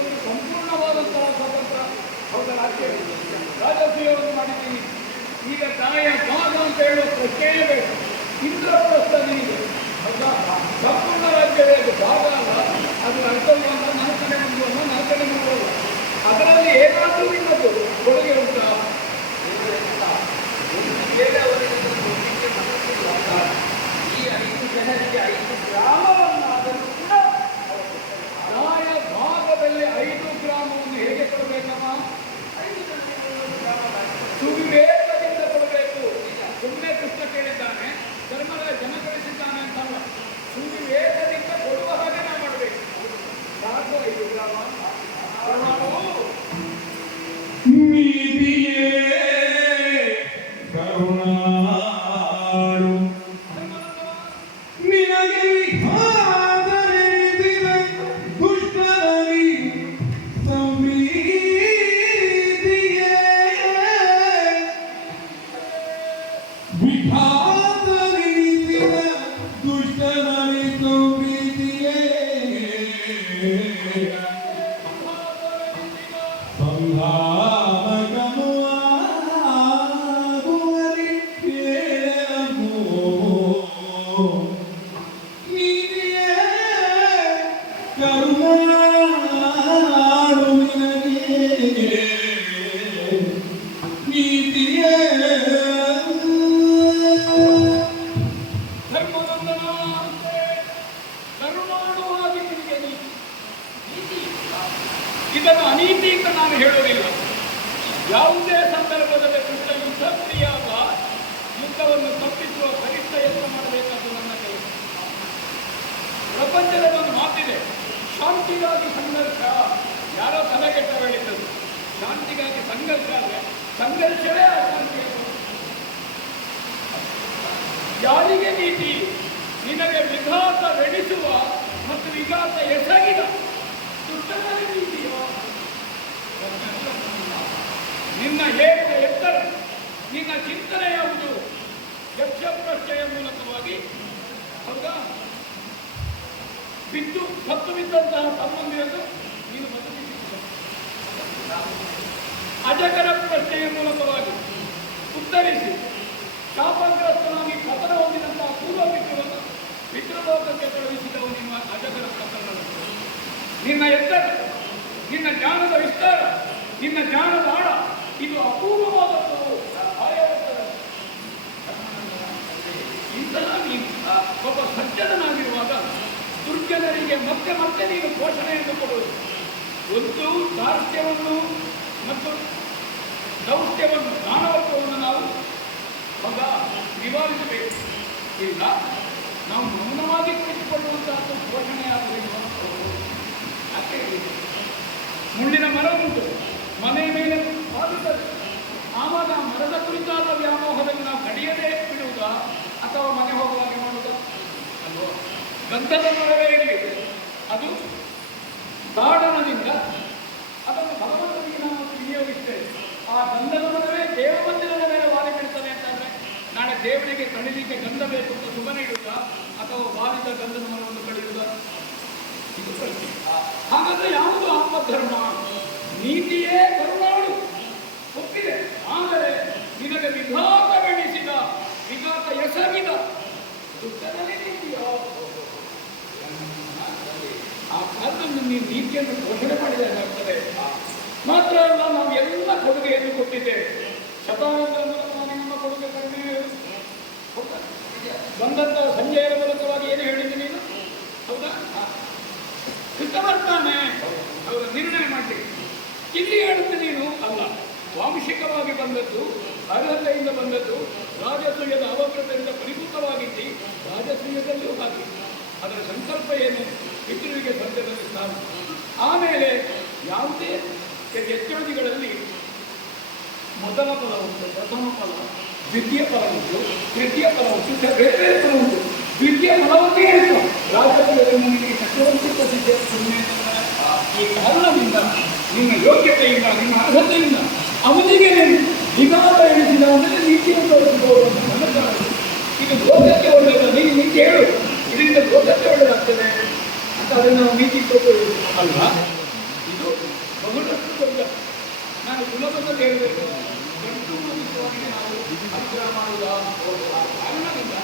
ಒಂದು ಸಂಪೂರ್ಣವಾದಂತಹ ಸ್ವತಂತ್ರ ಅವರ ರಾಜ್ಯ ರಾಜಕೀಯವನ್ನು ಮಾಡಿದ್ದೀನಿ. ಈಗ ದಾಯ ಭಾಗ ಅಂತ ಹೇಳುವ ಪ್ರಶ್ನೆಯೇ ಬೇಡ. ಇಂದ್ರಪ್ರಸ್ಥ ನಿಮಗೆ ಸಂಪೂರ್ಣ ರಾಜ್ಯವೇ ಅದು ಭಾಗ ಅಲ್ಲ, ಅದು ಅರ್ಥವಲ್ಲ, ನಾಲ್ಕನೇ ಮುಂದುವಲ್ಲ, ನಾಲ್ಕನೇ ಮುಂದುವಲ್ಲ. ಅದರಲ್ಲಿ ಏನಾದರೂ ನಿಮ್ಮದು ಕೊಡುಗೆ ಉಂಟಾ? ಈ 5 ಜನರಿಗೆ 5 ಗ್ರಾಮವನ್ನಾದರೂ ಕೂಡ ದಾಯ ಭಾಗದಲ್ಲಿ 5 ಗ್ರಾಮವನ್ನು ಹೇಗೆ ಕೊಡಬೇಕಮ್ಮ? ಸುವಿವೇಕದಿಂದ ಕೊಡಬೇಕು. ಸುಮ್ಮನೆ ಕೃಷ್ಣ ಕೇಳಿದ್ದಾನೆ, ಧರ್ಮದ ಜನ ಕಳಿಸಿದ್ದಾನೆ ಅಂತಲ್ಲ, ಸುವಿವೇಕದಿಂದ ಕೊಡುವ ಹಾಗೆ ನಾವು ಮಾಡಬೇಕು. ಸಾಕು 5 ಗ್ರಾಮ ಇದನ್ನು ಅನೀತಿ ಅಂತ ನಾನು ಹೇಳುವುದಿಲ್ಲ. ಯಾವುದೇ ಸಂದರ್ಭದಲ್ಲಿ ಕೃಷ್ಣ ಯುದ್ಧ ಪ್ರಿಯಾಗ ಯುದ್ಧವನ್ನು ತಪ್ಪಿಸುವ ಕನಿಷ್ಠ ಯತ್ನ ಮಾಡಬೇಕಾದ ನನ್ನ ಕೆಲಸ. ಪ್ರಪಂಚದಲ್ಲಿ ಒಂದು ಮಾತಿದೆ, ಶಾಂತಿಗಾಗಿ ಸಂಘರ್ಷ. ಯಾರೋ ತಲೆಗೆಟ್ಟ ಹೇಳಿದ್ದದು, ಶಾಂತಿಗಾಗಿ ಸಂಘರ್ಷ ಆದರೆ ಸಂಘರ್ಷವೇ ಅಶಾಂತಿ. ಯಾರಿಗೆ ನೀತಿ? ನಿನಗೆ ವಿಘಾತವೆಡಿಸುವ ಮತ್ತು ವಿಘಾತ ಎಸಗಿದ ದುಷ್ಟನೇ ನೀತಿಯೋ? ನಿನ್ನ ಏರಿದ ಎತ್ತರ, ನಿನ್ನ ಚಿಂತನೆ ಯಾವುದು? ಯಕ್ಷಪ್ರಶ್ನೆಯ ಮೂಲಕವಾಗಿ ಹೌದಾ ಬಿದ್ದು ಸತ್ತು ಬಿದ್ದಂತಹ ಸಂಬಂಧಿಯನ್ನು ನೀನು ಬದುಕಿಸಿದ. ಅಜಗರ ಪ್ರಶ್ನೆಯ ಮೂಲಕವಾಗಿ ಉತ್ತರಿಸಿ ಶಾಪಗ್ರಸ್ತನಾಗಿ ಪತನ ಹೊಂದಿದಂತಹ ಪೂರ್ವ ಪಿತೃಲೋಕಕ್ಕೆ ಕಳುಹಿಸಿದವು ನಿಮ್ಮ ಅಜಗರ ಪ್ರಕರಣಗಳು. ನಿನ್ನ ಎತ್ತರ, ನಿನ್ನ ಜ್ಞಾನದ ವಿಸ್ತಾರ, ನಿನ್ನ ಜ್ಞಾನದ ಆಳ ಇದು ಅಪೂರ್ವವಾದದ್ದು. ಇಂತಹ ನೀನು ಒಬ್ಬ ಸಜ್ಜನನಾಗಿರುವಾಗ ದುರ್ಜನರಿಗೆ ಮತ್ತೆ ಮತ್ತೆ ನೀನು ಪೋಷಣೆಯನ್ನು ಕೊಡುವುದು. ಒಂದು ದಾರ್ಢ್ಯವನ್ನು ಮತ್ತು ದೌತ್ಯವನ್ನು, ಮಾನವತ್ವವನ್ನು ನಾವು ನಿವಾರಿಸಬೇಕು. ಇಲ್ಲ ನಾವು ಮೌನವಾಗಿ ಕುಳಿತುಕೊಳ್ಳುವಂತಹದ್ದು ಪೋಷಣೆ ಆಗಬೇಕು. ಯಾಕೆ ಮುಳ್ಳಿನ ಮರ ಉಂಟು, ಮನೆಯ ಮೇಲೆ ಬಾಗುತ್ತದೆ. ಆವಾಗ ಮರದ ಕುರಿತಾದ ವ್ಯಾಮೋಹದಲ್ಲಿ ನಾವು ಕಡಿಯದೇ ಬಿಡುವುದಾ ಅಥವಾ ಮನೆ ಹೋಗುವಾಗೆ ಮಾಡುವುದಾ? ಅಲ್ವೋ? ಗಂಧದ ಮರವೇ ಇರಲಿ, ಅದು ತಾಡನದಿಂದ ಅದನ್ನು ಭಗವಂತನಿಗೆ ನಾವು ವಿನಿಯೋಗಿಸ್ತೇವೆ. ಆ ಗಂಧದ ಮರವೇ ದೇವ ಮಂದಿರದ ಮೇಲೆ ವಾಲಿ ಬಿಡ್ತದೆ ಅಂತಂದ್ರೆ ನಾಳೆ ದೇವರಿಗೆ ಕಡಿಲಿಕ್ಕೆ ಗಂಧ ಬೇಕು ಅಂತ ಶುಭ ನೀಡುವುದಾ ಅಥವಾ ವಾಲಿದ ಗಂಧದ ಮರವನ್ನು ಕಡಿಯುವುದಾ? ಇದು ಪ್ರಶ್ನೆ. ಹಾಗಾದ್ರೆ ಯಾವುದು ಆತ್ಮಧರ್ಮ? ನೀತಿಯೇ ಕರುಣಾಳು ಒಪ್ಪಿದೆ, ಆದರೆ ನಿನಗೆ ವಿಘಾತವೆಣಿಸಿದ, ವಿಘಾತ ಎಸಗಿದ ದುಃಖದಲ್ಲಿ ನೀತಿಯೋ? ಆ ಕಾಲದಲ್ಲಿ ನೀನು ನೀತಿಯನ್ನು ಘೋಷಣೆ ಮಾಡಿದಾಗ್ತದೆ. ಮಾತ್ರ ಅಲ್ಲ, ನಾವು ಎಲ್ಲ ಕೊಡುಗೆಯನ್ನು ಕೊಟ್ಟಿದ್ದೇವೆ. ಶತಾನಂದ ಮೂಲಕವಾಗಿ ನಮ್ಮ ಕೊಡುಗೆ ಕಡಿಮೆ ಬಂದಂತಹ ಸಂಜೆಯ ಮೂಲಕವಾಗಿ ಏನು ಹೇಳಿದ್ದೆ ನೀನು? ಹೌದಾ? ಕೃಷ್ಣ ಬರ್ತಾನೆ, ಅವರ ನಿರ್ಣಯ ಮಾಡಲಿಕ್ಕೆ. ಇಲ್ಲಿ ಹೇಳುತ್ತೆ ನೀನು ಅಲ್ಲ, ವಾಂಶಿಕವಾಗಿ ಬಂದದ್ದು, ಅರ್ಹತೆಯಿಂದ ಬಂದದ್ದು, ರಾಜಸೂಯದ ಅವಕೃತದಿಂದ ಪರಿಪೂರ್ಣವಾಗಿದ್ದಿ, ರಾಜಸೂಯದಲ್ಲೂ ಹಾಕಿ ಅದರ ಸಂಕಲ್ಪ ಏನು? ಪಿತೃವಿಗೆ ಸ್ವರ್ಗದಲ್ಲಿ ಸ್ಥಾನ. ಆಮೇಲೆ ಯಾವುದೇ ಯಜ್ಞಾದಿಗಳಲ್ಲಿ ಮೊದಲ ಫಲ ಉಂಟು, ಪ್ರಥಮ ಫಲ, ದ್ವಿತೀಯ ಫಲ ಉಂಟು, ತೃತೀಯ ಫಲ ಉಂಟು, ಬೇರೆ ಬೇರೆ ಫಲ ಉಂಟು. ದ್ವಿತೀಯ ಫಲವನ್ನೇ ಹೇಳ್ತು ರಾಜಕೀಯ ಚಕ್ರವರ್ತಿತ್ವ ಸಿದ್ಧ. ಈ ಕಾರಣದಿಂದ ನಿಮ್ಮ ಯೋಗ್ಯತೆಯಿಂದ, ನಿಮ್ಮ ಅರ್ಹತೆಯಿಂದ ಅವನಿಗೆ ವಿಘಾತ ಎಣಿಸಿದವನಲ್ಲಿ ನೀತಿಯನ್ನು ತೋರಿಸಬಹುದು ಅಂತ ನನ್ನ ಕಾರಣ. ಇದು ಲೋಕಕ್ಕೆ ಒಳ್ಳೆಯದು. ನೀನು ನೀತಿ ಹೇಳು, ಇದರಿಂದ ಲೋಕಕ್ಕೆ ಒಳ್ಳೆಯದಾಗ್ತದೆ ಅಂತ ಅದನ್ನು ನಾವು ನೀತಿ ತೋರಿಸಬಹುದು ಅಲ್ವಾ? ಇದು ಕೇಳಬೇಕು. ಗಂಟು ಮುಗಿಸುವವರಿಗೆ ನಾವು ಅನುಗ್ರಹ ಮಾಡುವ ಕಾರಣದಿಂದ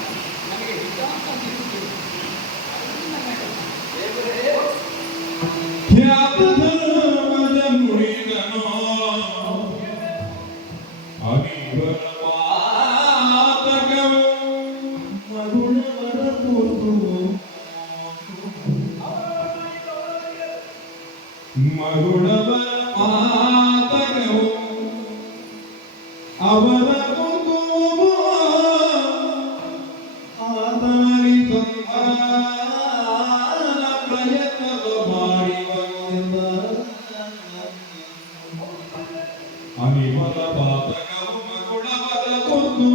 ನನಗೆ ಹಿತ ಅಂತ ಅನಿಸುತ್ತದೆ. ಅವರ ಪ್ರಯತ್ನದ ಮಾಡಿ ಅನಿಮಲ ಪಾತಕವು ಮಗುಳವರ ಕುಂದು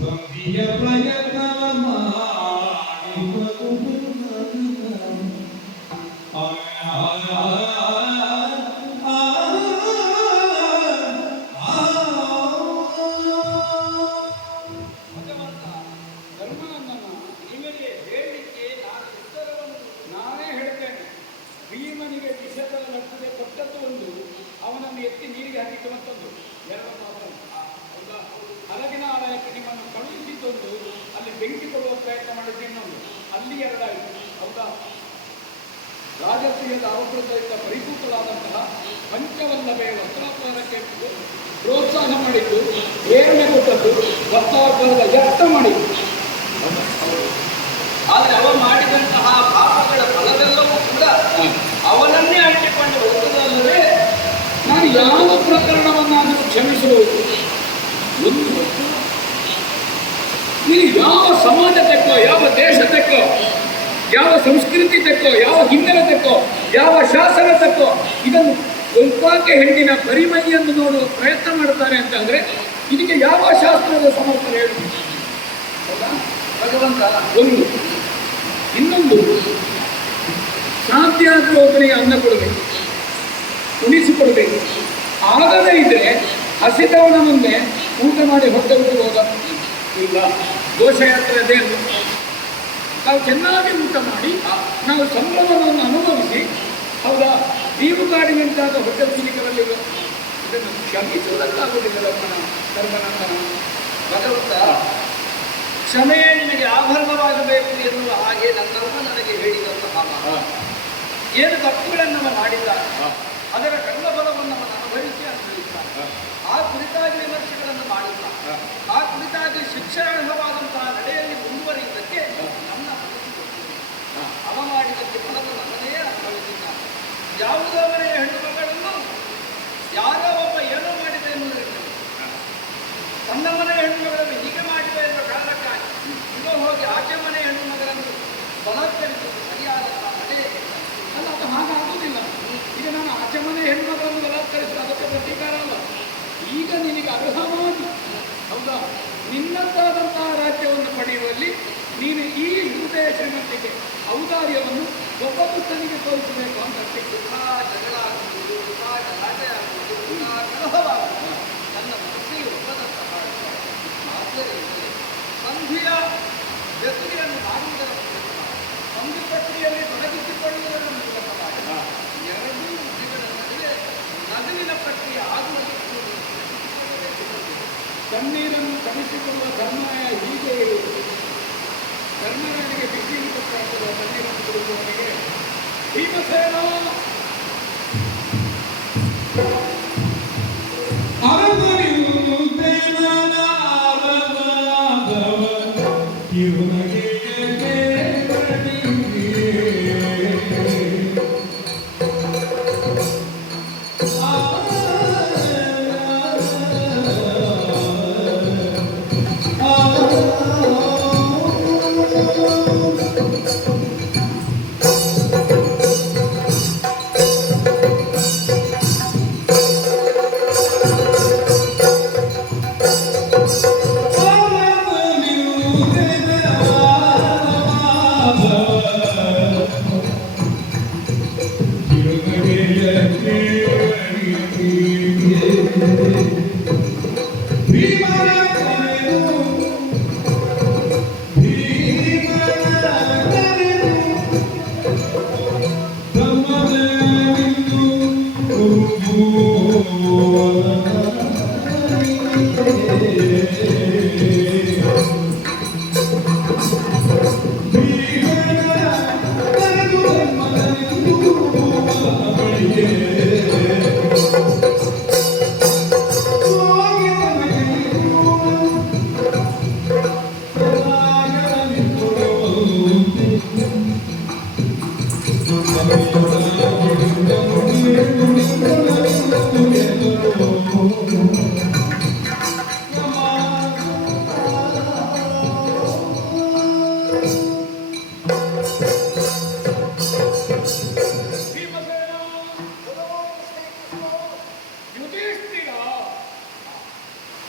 ಸಂಧಿಯ ಪ್ರಯತ್ನವ ಮಾಡಿ ಭೀಮನಿಗೆ ವಿಷದ ಲಕ್ಷಣೆ ಕೊಟ್ಟದ್ದು ಒಂದು, ಅವನನ್ನು ಎತ್ತಿ ನೀರಿಗೆ ಹಾಕಿದ್ದು ಮತ್ತೊಂದು, ಎರಡು ಹಲಗಿನ ಆಲಯಕ್ಕೆ ನಿಮ್ಮನ್ನು ಕಳುಹಿಸಿದ್ದೊಂದು, ಅಲ್ಲಿ ಬೆಂಕಿ ಕೊಡುವ ಪ್ರಯತ್ನ ಮಾಡಿದ್ದು ಇನ್ನೊಂದು, ಅಲ್ಲಿ ಎರಡಾಯಿತು. ಹೌದಾ? ರಾಜಕೀಯದ ಅವಕೃತದಿಂದ ಪರಿಪೂತವಾದಂತಹ ಪಂಚವಲ್ಲಭೆ ವಸ್ತ್ರಾಪಹಾರಕ್ಕೆ ಪ್ರೋತ್ಸಾಹ ಮಾಡಿದ್ದು, ಏರನೆ ಕೊಟ್ಟದ್ದು, ವಸ್ತ್ರಾಪಹಾರದ ಯತ್ನ ಮಾಡಿದ್ದು. ಆದರೆ ಅವ ಮಾಡಿದಂತಹ ಪಾಪಗಳ ಫಲವೆಲ್ಲವೂ ಕೂಡ ಅವನನ್ನೇ ಅಂಟಿಕೊಂಡು ಹೋಗುವುದಲ್ಲದೆ ನಾನು ಯಾವ ಪ್ರಕರಣವನ್ನಾದರೂ ಕ್ಷಮಿಸಬಹುದು. ಒಂದು ನೀನು ಯಾವ ಸಮಾಜ ತೆಕ್ಕೋ, ಯಾವ ದೇಶ ತೆಕ್ಕೋ, ಯಾವ ಸಂಸ್ಕೃತಿ ತೆಕ್ಕೋ, ಯಾವ ಹಿನ್ನೆಲೆ ತೆಕ್ಕೋ, ಯಾವ ಶಾಸನ ತೆಕ್ಕೋ, ಇದನ್ನು ಒಲ್ಪಾಕೆ ಹೆಣ್ಣಿನ ಪರಿಮೈಯನ್ನು ನೋಡುವ ಪ್ರಯತ್ನ ಮಾಡ್ತಾರೆ ಅಂತಂದ್ರೆ ಇದಕ್ಕೆ ಯಾವ ಶಾಸ್ತ್ರದ ಸಮರ್ಥನೆ ಹೇಳಿ? ಭಗವಂತ ಒಂದು. ಇನ್ನೊಂದು, ಸಾಧ್ಯ ಆದರೂ ಒಬ್ಬನಿಗೆ ಅನ್ನ ಕೊಡಬೇಕು, ಉಣಿಸಿಕೊಡ್ಬೇಕು. ಆಗದೇ ಇದ್ರೆ ಹಸಿದವನ ಮುಂದೆ ಊಟ ಮಾಡಿ ಹೊಟ್ಟೆ ಬಿಟ್ಟುವಾಗ ಇಲ್ಲ. ಘೋಷಯಾತ್ರೆ ಅದೇ ಅಲ್ಲ. ನಾವು ಚೆನ್ನಾಗಿ ಊಟ ಮಾಡಿ ನಾವು ಸಂಭ್ರಮವನ್ನು ಅನುಭವಿಸಿ, ಹೌದಾ, ನೀವು ಕಾಡಿನಂತಾದ ಹೊಟ್ಟೆ ಸಿಲಿಕರಲ್ಲಿ ಇದನ್ನು ಕ್ಷಮಿಸುವುದಕ್ಕಾಗುವುದಿಲ್ಲ. ಧರ್ಮನಂದನ ಭಗವಂತ ಕ್ಷಮೆಯೇ ನಿನಗೆ ಆಭರಣವಾಗಬೇಕು ಎನ್ನುವ ಹಾಗೆ ನನ್ನ ಧರ್ಮ ನನಗೆ ಹೇಳಿದಂತಹ ಏನು ತಪ್ಪುಗಳನ್ನವ ಮಾಡಿದ್ದ ಅದರ ಕರ್ಮಫಲವನ್ನು ಅವನು ಅನುಭವಿಸಿ ಅನುಭವಿಸ್ತಾನೆ. ಆ ಕುರಿತಾಗಿ ವಿಮರ್ಶೆಗಳನ್ನು ಮಾಡಿಲ್ಲ. ಆ ಕುರಿತಾಗಿ ಶಿಕ್ಷಾರ್ಹವಾದಂತಹ ನಡೆಯಲ್ಲಿ ಮುಂದುವರಿಯುವುದಕ್ಕೆ ನನ್ನ ಮನಸ್ಸು ಗೊತ್ತಿದೆ. ಅವ ಮಾಡಿದ್ದಕ್ಕೆ ಫಲವನ್ನು ಅವನೇ ಅನುಭವಿಸಿದ್ದಾನೆ. ಯಾವುದೋ ಮನೆಯ ಹೆಣ್ಣು ಮಕ್ಕಳನ್ನು ಯಾರೋ ಒಬ್ಬ ಏನೋ ಮಾಡಿದೆ ಎನ್ನುವುದರಿಂದ ತನ್ನ ಮನೆಯ ಹೆಣ್ಣು ಮಗಳನ್ನು ಹೀಗೆ ಮಾಡಿದೆ ಎನ್ನುವ ಕಾರಣಕ್ಕಾಗಿ ಇನ್ನೂ ಹೋಗಿ ಆಚೆ ಮನೆಯ ಹೆಣ್ಣು ಮಗಳನ್ನು ಬಲಾತ್ಕರಿಸುವುದು ಸರಿಯಾದಂತಹ ನಡೆ ಅಲ್ಲ, ಅದು ಹಾಗಾಗುವುದಿಲ್ಲ. ಈಗ ನಾನು ಆಚೆ ಮನೆ ಹೆಣ್ಮಗಳನ್ನು ಬಲಾತ್ಕರಿಸಿದ ಅದಕ್ಕೆ ಪ್ರತೀಕಾರ ಅಲ್ಲ. ಈಗ ನಿನಗೆ ಅರ್ಹವಾಗಿ, ಹೌದಾ, ನಿನ್ನದ್ದಾದಂತಹ ರಾಜ್ಯವನ್ನು ಪಡೆಯುವಲ್ಲಿ ನೀನು ಈ ಹೃದಯ ಶ್ರೀಮಂತಿಗೆ ಔದಾರ್ಯವನ್ನು ಒಬ್ಬ ಪುಸ್ತನಿಗೆ ತೋರಿಸಬೇಕು ಅಂತ ಜಗಳ ಆಗುವುದು, ಗಲಾಟೆ ಆಗುವುದು, ಕಲಹವಾಗುವುದು ನನ್ನ ಮನಸ್ಸಿಗೆ ಒಪ್ಪದಂತಹ ಆದ್ದರಿಂದ ಸಂಧಿಯ ಬೆಸುಗೆಯನ್ನು ಮಾಡುವುದರ ಮೂಲಕ, ಸಂಧಿ ಪ್ರಕ್ರಿಯೆಯಲ್ಲಿ ತೊಡಗಿಸಿಕೊಳ್ಳುವುದರ ಮೂಲಕವಾಗಿ ಎರಡೂ ಬುದ್ಧಿಗಳ ನಡುವೆ ನಗುವಿನ ಪ್ರಕ್ರಿಯೆ ಆಗುವುದು. ಕಣ್ಣೀರನ್ನು ಕಳಿಸಿಕೊಡುವ ಧರ್ಮಾಯ ಹೀಗೆ ಇರುವುದು. ಧರ್ಮರಾಯನಿಗೆ ಬಿಸಿ ಕೊಟ್ಟಾಗುವ ಕಣ್ಣೀರನ್ನು ಕೊಡುವವನಿಗೆ ಭೀಮಸೇನ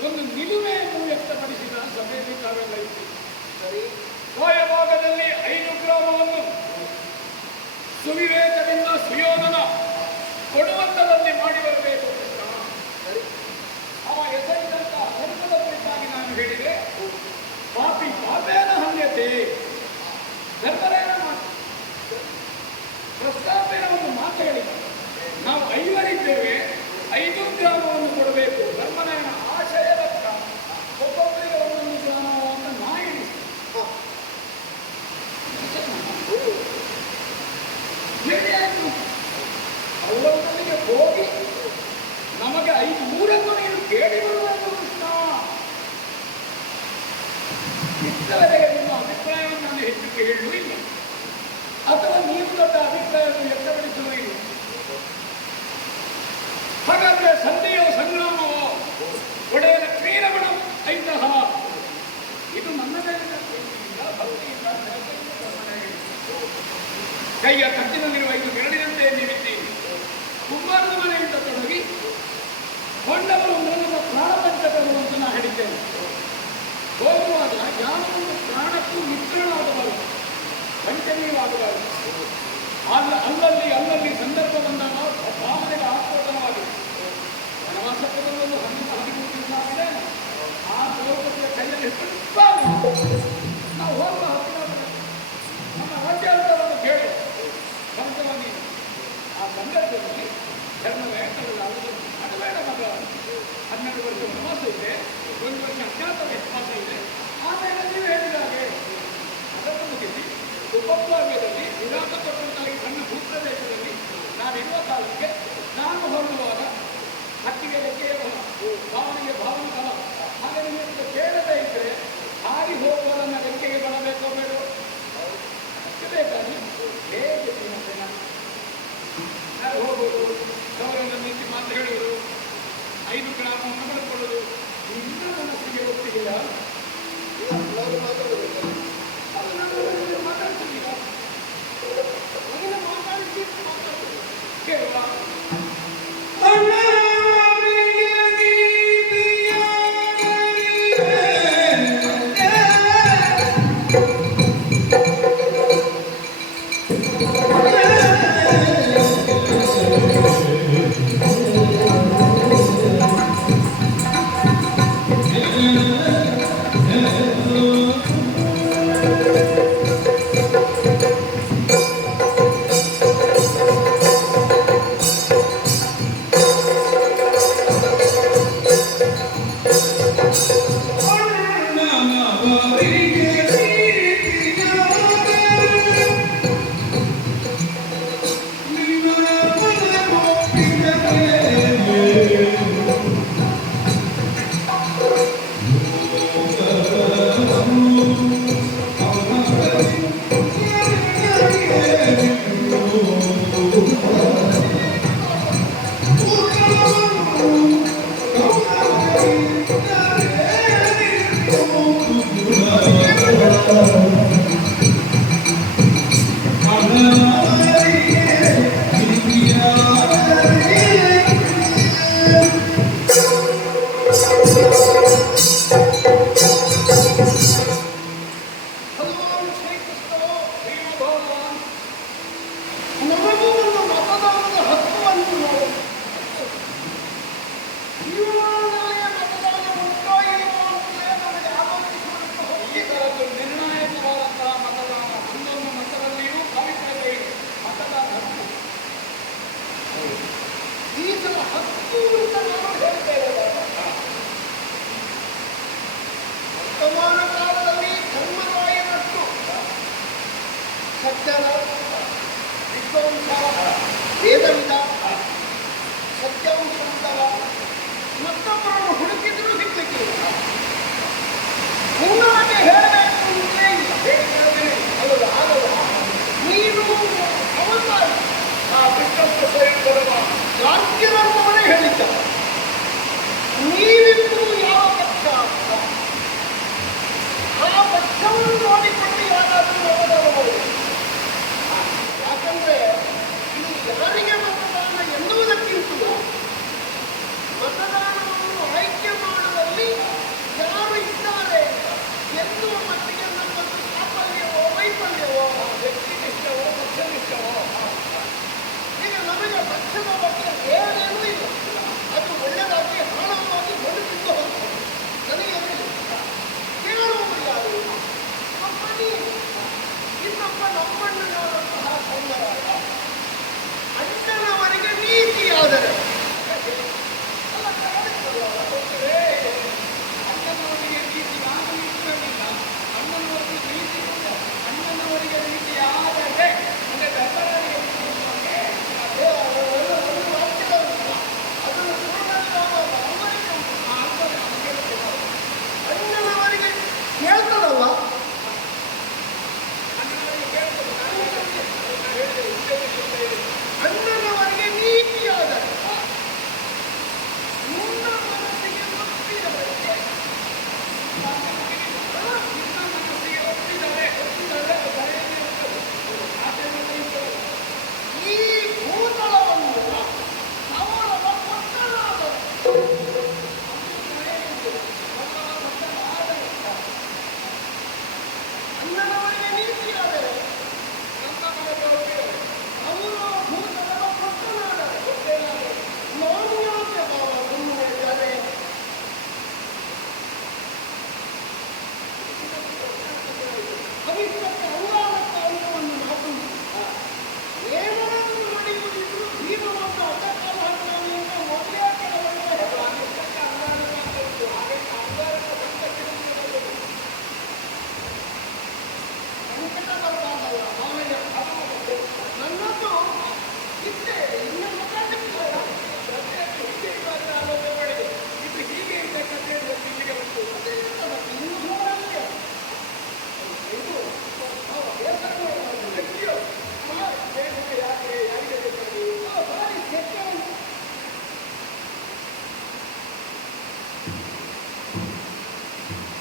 ಒಂದು ನಿಲುಮೆಯನ್ನು ವ್ಯಕ್ತಪಡಿಸಿದ ಸಭೆಯಲ್ಲಿ ತಾವೆಲ್ಲ ಇತ್ತು. ಸರಿ. ವಾಯಭಾಗದಲ್ಲಿ 5 ಗ್ರಾಮವನ್ನು ಸುವಿವೇಕದಿಂದ ಸುಯೋಧನ ಕೊಡುವಂತದಲ್ಲಿ ಮಾಡಿ ಬರಬೇಕು ಕೃಷ್ಣ. ಸರಿ. ಅವ ಎಸಗಿದಂತ ಅಧರ್ಮದ ಕುರಿತಾಗಿ ನಾನು ಹೇಳಿದೆ. ಪಾಪಿ ಪಾಪೇನ ಹನ್ಯತೆ, ಧರ್ಮರೇನ ಮಾತು ಪ್ರಸ್ತಾಪೇನ ಒಂದು ಮಾತು ಹೇಳಿದ. ನಾವು 5 ಇದ್ದೇವೆ, 5 ಗ್ರಾಮವನ್ನು ಕೊಡಬೇಕು. ಧರ್ಮರಾಯನ ಆಶಯದ ಒಬ್ಬೊಬ್ಬರಿಗೆ ಒಂದೊಂದು ಗ್ರಾಮವನ್ನು ನಾ ಎಣಿಸಿ ಹೇಳಿ ಆಯ್ತು. ಅವರೊಂದಿಗೆ ಹೋಗಿ ನಮಗೆ 5 ಊರನ್ನು ನೀನು ಕೇಳಿ ಬರುವುದು ಕೃಷ್ಣ. ಇಷ್ಟವರೆಗೆ ನಿಮ್ಮ ಅಭಿಪ್ರಾಯವನ್ನು ನಾನು ಹೆಚ್ಚು ಕೇಳಲು ಇಲ್ಲ, ಅಥವಾ ನೀವು ದೊಡ್ಡ ಅಭಿಪ್ರಾಯವನ್ನು ವ್ಯಕ್ತಪಡಿಸಲು ಇಲ್ಲ. ಹಾಗಾದ್ರೆ ಸಂಧಿಯೋ ಸಂಗ್ರಾಮವೋ ಒಡೆಯರ ಕ್ರೀಡಗುಣ ಇಂತಹ ಇದು ನನ್ನ ಮೇಲಿನ ಪ್ರೀತಿಯಿಂದ, ಭಕ್ತಿಯಿಂದ, ಶ್ರದ್ಧೆಯಿಂದ ಕಲ್ಪನೆಯಾಗಿದೆ. ಕೈಯ ಕತ್ತಿನಲ್ಲಿರುವ 5 ಬೆರಳಿನಂತೆ ನೀವಿದ್ದೀರಿ. ಕುಂಬಾರದ ಮನೆಯಿಂದ ತೊಡಗಿ ಕೊಂಡವರು ನನ್ನ ಪ್ರಾಣಪಂಚಕರು ಅಂತ ನಾನು ಹೇಳಿದ್ದೇನೆ. ಹೋಗುವಾಗ ಯಾವೊಂದು ಪ್ರಾಣಕ್ಕೂ ಮಿತ್ರನಾಗಬಾರದು, ಪಂಚಮೀಯವಾಗಬಾರದು. ಅಲ್ಲಲ್ಲಿ ಸಂದರ್ಭ ಬಂದಾಗ ಭಾವನೆಗೆ ಆಸ್ಪದವಾಗಿದೆ. ವನವಾಸಕ್ಕದಲ್ಲೊಂದು 13 ದಿವಸ ಆಗಿದೆ. ಆ ದ್ರೌಪದಿಯ ಕೈಯಲ್ಲಿ ನಾವು ಹೋಗುವ ಹತ್ತಿರ ನಮ್ಮ ರಾಜ್ಯಾರ್ಥವನ್ನು ಕೇಳಿ ಸಂತವಾಗಿ ಆ ಸಂದರ್ಭದಲ್ಲಿ ಧರ್ಮವೇ ಮಾಡಬೇಡ ಮಗ. 12 ವರ್ಷ ವನವಾಸ ಇದೆ, 1 ವರ್ಷ ಅಜ್ಞಾತವಾಸ ಇದೆ. ಆಮೇಲೆ ನೀವು ಹೇಳಿದಾಗೆ ಅದನ್ನು ಮುಗಿಸಿ ಉಪಪ್ಲಾವ್ಯದಲ್ಲಿ ವಿರಾಮ ಕೊಟ್ಟಂತಾಗಿ ಸಣ್ಣ ಭೂಪ್ರದೇಶದಲ್ಲಿ ನಾನಿರುವ ಕಾಲಕ್ಕೆ ನಾನು ಹೊರಡುವಾಗ ಹಕ್ಕಿಗೆ ಲೆಕ್ಕೆಯ ಭಾವನೆಗೆ ಭಾವನಕಲ. ಹಾಗೆ ನಿಮಗೆ ಕೇಳದೇ ಇದ್ದರೆ ಹಾರಿ ಹೋಗುವುದನ್ನು ಲೆಕ್ಕೆಗೆ ಬರಬೇಕೋ ಬೇಡ ಬೇಕಾಗಿ ಹೇಗೆ ನಾನು ಹೋಗುವುದು, ಗೌರವದ ನೀತಿ ಮಾತು ಹೇಳುವುದು, 5 ಗ್ರಾಮವನ್ನು ಪಡೆದುಕೊಳ್ಳುವುದು ಇನ್ನೂ ಮನಸ್ಸಿಗೆ ಗೊತ್ತಿಲ್ಲ. ಮಾತಾಡ್ತಿದ್ದೀರ ಕೇಳುವ ಸಜ್ಜನ ವಿದ್ವಾಂಸ ವೇದವಿದ ಸತ್ಯಾಂಶವಂತರ ಮತ್ತೊಬ್ಬರನ್ನು ಹುಡುಕಿದ್ರು ಸಿಗ್ಲಿಕ್ಕೆ ಮುನ್ನಾಗೆ ಹೇಳಬೇಕು ಅಂತಲೇ ಇಲ್ಲ. ಹೌದು ಆಗಲ್ಲ. ನೀನು ಅವನ್ನ ಆ ಬಿಟ್ಟಂತ ಸರಿ ಬರುವ ಗಾರ್ಗ್ಯನಂತವನೇ ಹೇಳಿದ್ದ.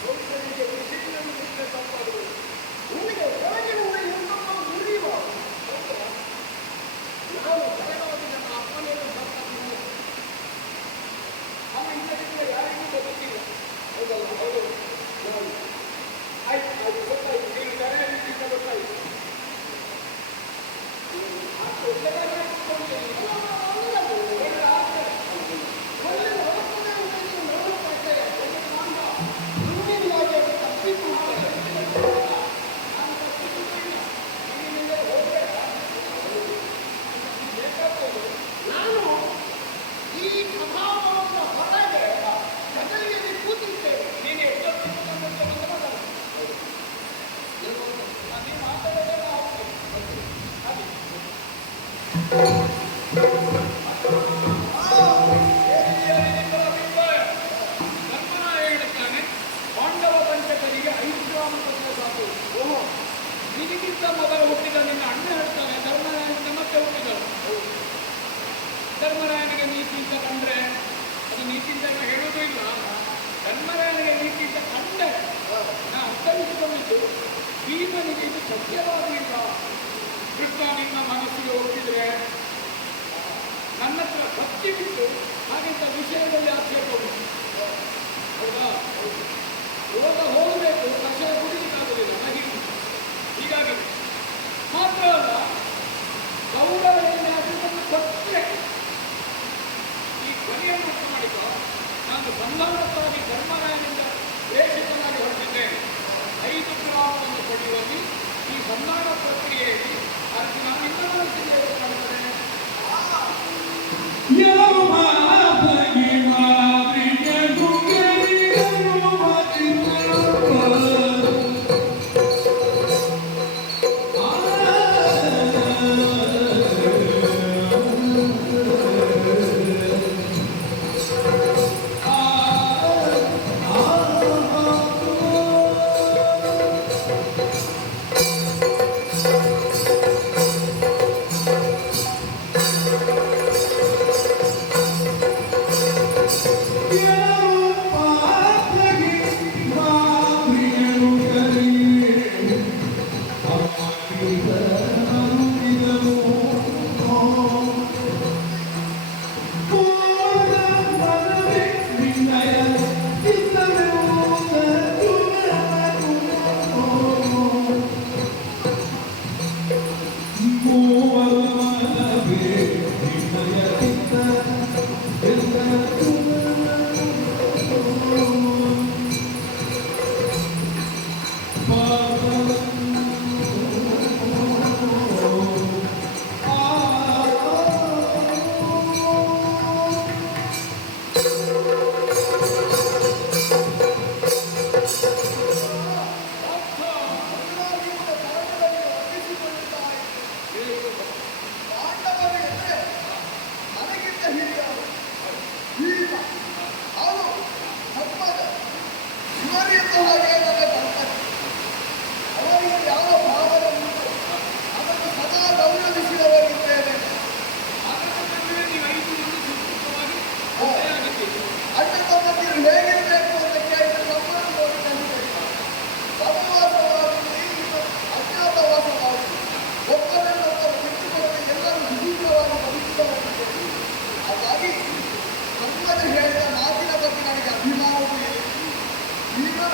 ಕೌಶಲ್ಯಕ್ಕೆ ವಿಷಯವನ್ನು ಬಿಟ್ಟರೆ ತಪ್ಪಾಗುವುದು. ನಿನಗೆ ಒಳಗಿರುವ ಎಂತಹ ಉರಿವ ನಾನು ಬೆಳಗಾವಿ ನನ್ನ ಅಪ್ಪನೇನು ಬರ್ತಾನೆ ಅಮ್ಮ ಇಂಥದ್ರಿಂದ ಯಾರಿಗೂ ಗೊತ್ತಿಲ್ಲ. ಹೌದಲ್ಲ? ಹೌದು. ಆಯ್ತು ಆಯ್ತು ಗೊತ್ತಾಯ್ತು. ನೀವು ಕರೆಯಿಂದ ಗೊತ್ತಾಯ್ತು. ನಾನು ಈ ಸಭಾಭವನದ ಹೊರಗೆ ಕದಲಿಯಲ್ಲಿ ಕೂತಿದ್ದೇನೆ. ನೀನು ಎಷ್ಟೊತ್ತಿಗೆ ಮಾತಾಡೋದೆಲ್ಲ ಹೇಳ್ತಾನೆ, ಪಾಂಡವ ಪಂಚಕರಿಗೆ 5 ಗ್ರಾಮ ತಂದ್ರೆ ಸಾಕು. ಓಹೋ, ನಿನಗಿಂತ ಮೊದಲು ಹುಟ್ಟಿದ ನಿನ್ನ ಅಣ್ಣ ಹೇಳ್ತಾನೆ ಧರ್ಮರಾಯನಿಂದ ಮತ್ತೆ ಹುಟ್ಟಿದಳು. ಧರ್ಮರಾಯನಿಗೆ ನೀತಿ ಅಂತ ಕಂಡ್ರೆ ಅದು ನೀತಿ ಅಂತ ಹೇಳುವುದೂ ಇಲ್ಲ. ಧರ್ಮರಾಯನಿಗೆ ನೀತಿ ಅಂತ ಕಂಡೆ ನಾ ಅರ್ಥವಿಸಿಕೊಂಡಿದ್ದು ಭೀಮನಿಗೆ ಇದು ಸತ್ಯವಾಗಿಲ್ಲ. ಕೃಷ್ಣ ನಿನ್ನ ಮನಸ್ಸಿಗೆ ಒಪ್ಪಿದ್ರೆ ನನ್ನ ಹತ್ರ ಭಕ್ತಿ ಬಿಟ್ಟು ಹಾಗಿಂತ ವಿಷಯದಲ್ಲಿ ಆಕ್ಷೇಪ ಉಂಟು. ಹೌದಾ? ರೋಗ ಹೋಗಬೇಕು, ಕಷಾಯ ಕುಡಿಲಿಕ್ಕಾಗುವುದಿಲ್ಲ. ಹೀಗಾಗಿ ಮಾತ್ರ ಅಲ್ಲ, ಗೌರವ ಅದನ್ನು ಕೊಟ್ಟರೆ ಈ ಕೊನೆಯನ್ನು ಅರ್ಥ ಮಾಡಿಕೊ. ನಾನು ಸಂಧಾನಕ್ಕಾಗಿ ಧರ್ಮರಾಯನಿಂದ ಪ್ರೇಷಿತನಾಗಿ ಹೊರಟಿದ್ದೇನೆ. 5 ಗ್ರಾಮವನ್ನು ಪಡೆಯುವಲ್ಲಿ ಈ ಸಂಧಾನ ಪ್ರಕ್ರಿಯೆಯಲ್ಲಿ ಅರ್ಜುನ ನಿನ್ನ ಮನಸ್ಸಿಗೆ ಕಾಣ್ತದೆ.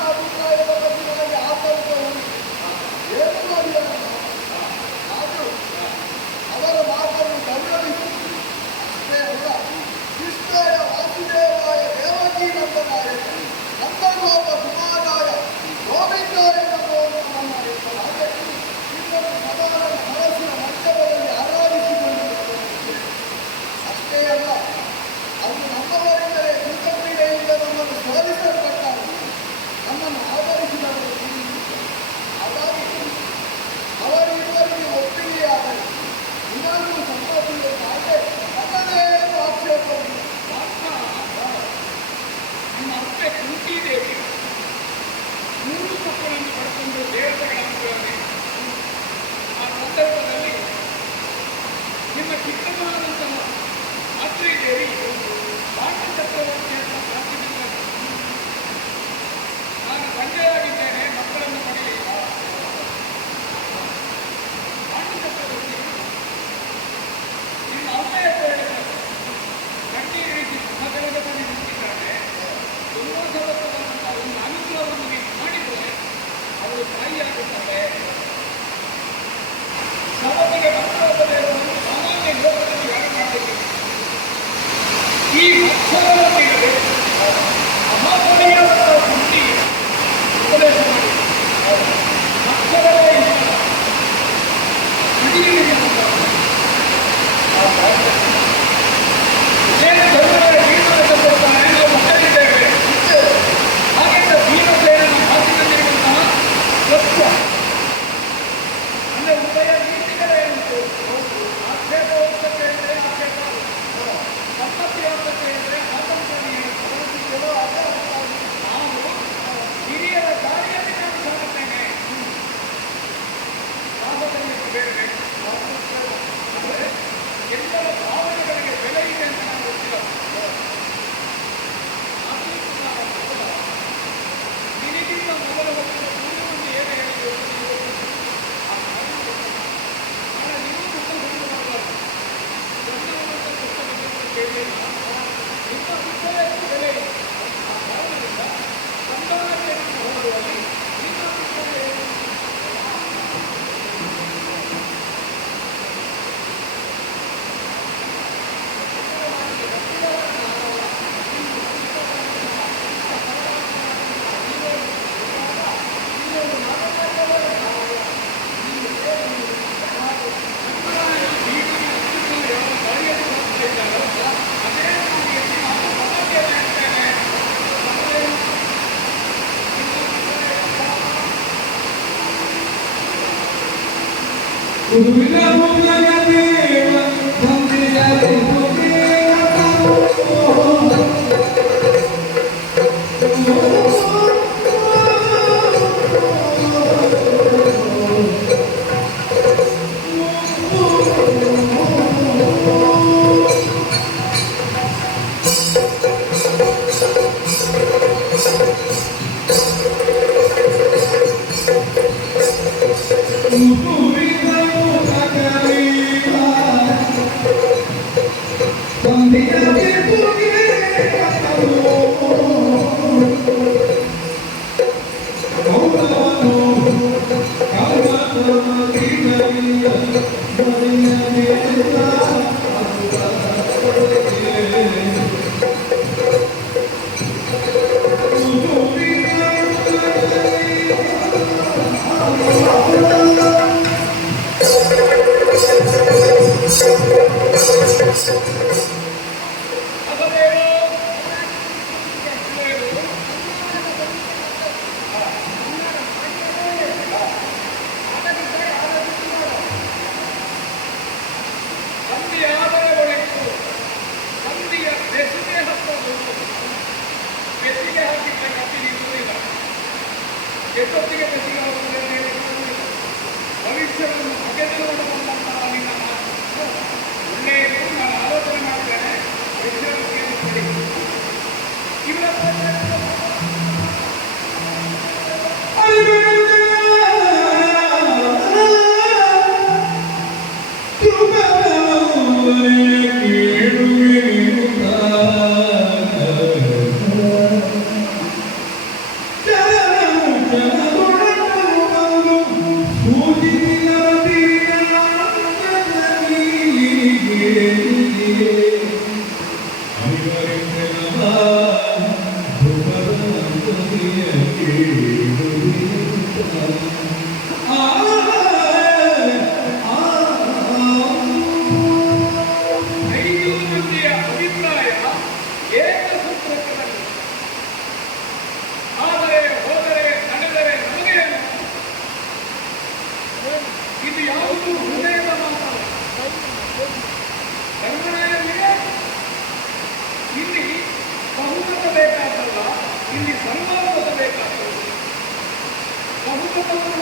ಅಭಿಪ್ರಾಯದ ಬಗ್ಗೆ ನನಗೆ ಆತಂಕ ಉಂಟು. ಏನು ಎಷ್ಟೊತ್ತಿಗೆ ಬೆಸಿಗಾಗುತ್ತದೆ ಭವಿಷ್ಯವನ್ನು ಬಗೆದು ನೋಡುವಂತಹ ನಿನ್ನ ಮಾತು ಒಳ್ಳೆಯದು. ನಾನು ಆಲೋಚನೆ ಮಾಡ್ತೇನೆ. ಇವರ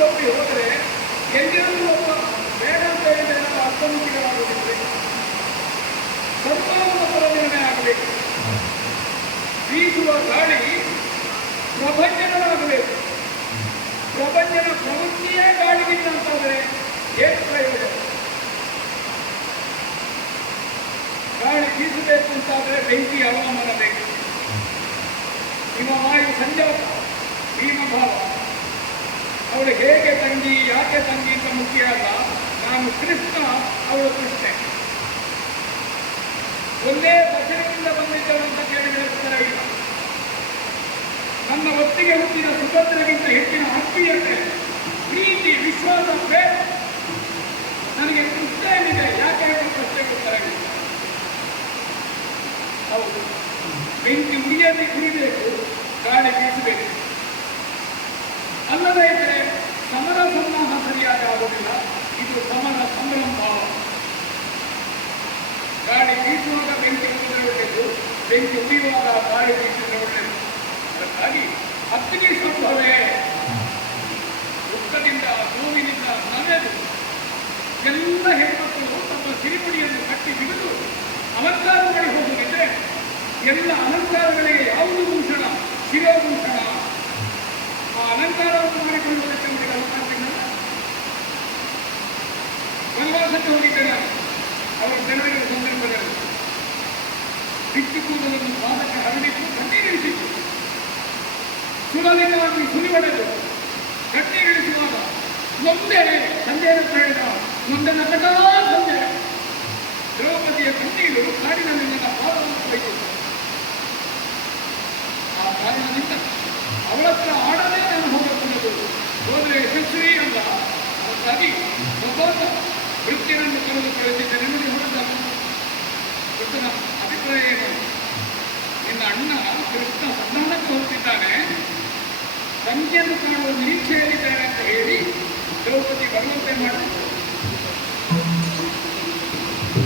ಒಪ್ಪಿ ಹೋದರೆ ಎಲ್ಲರೂ ಒಬ್ಬ ಬೇಡ ಅಂತ ಹೇಳಿದ್ರೆ ಅರ್ಥಮುಖಿಗಳಾಗುತ್ತಿದೆ. ಸರ್ವಾಂಗ ನಿರ್ಣಯ ಆಗಬೇಕು. ಬೀಸುವ ಗಾಳಿ ಪ್ರಭಂಜನವಾಗಬೇಕು. ಪ್ರಭಂಜನ ಪ್ರವೃತ್ತಿಯೇ ಗಾಳಿಗಿಲ್ಲ ಅಂತಾದರೆ ಏನು ಪ್ರಯೋಜನ? ಗಾಳಿ ಬೀಸಬೇಕು ಅಂತಾದರೆ ಬೆಂಕಿ ಹವಾಮಾನ ಬೇಕು. ಹಿಮವಾಯು ಸಂಜಾತ ಭೀಮಭಾವ. ಅವಳು ಹೇಗೆ ತಂಗಿ, ಯಾಕೆ ತಂಗಿ ಅಂತ ಮುಖ್ಯ ಅಲ್ಲ. ನಾನು ಕೃಷ್ಣ, ಅವಳು ಕೃಷ್ಣೆ. ಒಂದೇ ದಕ್ಷಿಣದಿಂದ ಬಂದಿದ್ದರು ಅಂತ ಕೇಳಿದರೆ ಉತ್ತರ ಇಲ್ಲ. ನನ್ನ ಒತ್ತಿಗೆ ಹುಟ್ಟಿದ ಸುಭದ್ರಗಿಂತ ಹೆಚ್ಚಿನ ಆತ್ಮೀಯತೆ, ಪ್ರೀತಿ, ವಿಶ್ವಾಸ, ಪ್ರೇಮ ನನಗೆ ಕೃಷ್ಣ ಏನಿದೆ. ಯಾಕೆ ಪ್ರಶ್ನೆಗೆ ಉತ್ತರ ಇಲ್ಲ. ಹೌದು, ಬೆಂಕಿ ಉರಿಯಲ್ಲಿ ಕುರಿಬೇಕು, ಗಾಳಿ ಬೀಸಬೇಕು. ಅಲ್ಲದೇ ಇದ್ದರೆ ಸಮರ ಸಂಧಾನ ಸರಿಯಾಗಿ ಆಗುವುದಿಲ್ಲ. ಇದು ಸಮರ ಸಂಭ್ರಮ ಭಾವ. ಗಾಳಿ ಬೀಸುವಾಗ ಬೆಂಕಿ ಉಳಿದರೆ ಒಳ್ಳೆಯದು, ಬೆಂಕಿ ಉರಿಯುವಾಗ ಗಾಳಿ ಬೀಸಿದರೆ ಒಳ್ಳೆಯದು. ಅದಕ್ಕಾಗಿ ಅಗ್ನಿ ಸಂಭವೇ ದುಃಖದಿಂದ, ನೋವಿನಿಂದ ನವೆದು ಎಲ್ಲ ಹೆಣ್ಮಕ್ಕಳು ತಮ್ಮ ಸಿರಿಮುಡಿಯನ್ನು ಕಟ್ಟಿ ಬಿಗಿದು ಅಲಂಕಾರ ಮಾಡಿ ಹೋಗುತ್ತಿದ್ದರೆ ಎಲ್ಲ ಅಲಂಕಾರಗಳಿಗೆ ಯಾವುದು ಭೂಷಣ? ಶಿರೋಭೂಷಣ. ಆ ಅಲಂಕಾರವನ್ನು ಮಾಡಿಕೊಳ್ಳುವುದಕ್ಕೆ ನಮಗೆ ಅವಕಾಶವಿಲ್ಲ. ವನವಾಸಕ್ಕೆ ಹೋಗಿದ್ದೆ ನಾನು. ಅವರ ಜನರಿಗೆ ಸಂದರ್ಭದಲ್ಲಿ ಬಿಟ್ಟು ಕೂದಲನ್ನು ಪಾದಕ್ಕೆ ಹರಡಿದ್ದು ಕಣ್ಣೀರಿಳಿಸಿತ್ತು. ಸುಲಲಿತವಾಗಿ ಸುಲಿವಡೆದು ಕಣ್ಣೀರಿಳಿಸುವಾಗ ಒಂದೇ ಸಂಜೆ ಅಂತ ಹೇಳಿದ. ಒಂದೇ ನಕಟಾ ಸಂಜೆ ದ್ರೌಪದಿಯ ಕಣ್ಣೀರು ಕಾಡಿನಲ್ಲಿ ನನ್ನ ಪಾದವನ್ನು ಹೊಯ್ತು. ಆ ಕಾರಣದಿಂದ ಅವಳ ಹತ್ರ ಆಡಲೇ ನಾನು ಹೋಗುತ್ತದೆ. ಹೋದರೆ ಯಶಸ್ವಿ ಅಲ್ಲ. ಅದಕ್ಕಾಗಿ ಒಬ್ಬ ವೃತ್ತಿಯನ್ನು ಕರೆದು ಕಳಿಸಿದ್ದೆ. ನಿಮಗೆ ಹೊರಟ ಕೃಷ್ಣನ ಅಭಿಪ್ರಾಯ ಏನು? ನಿನ್ನ ಅಣ್ಣ ಕೃಷ್ಣ ಸಂಧಾನಕ್ಕೆ ಹೋಗ್ತಿದ್ದಾನೆ. ಸಂಜೆಯನ್ನು ಕಾಣುವ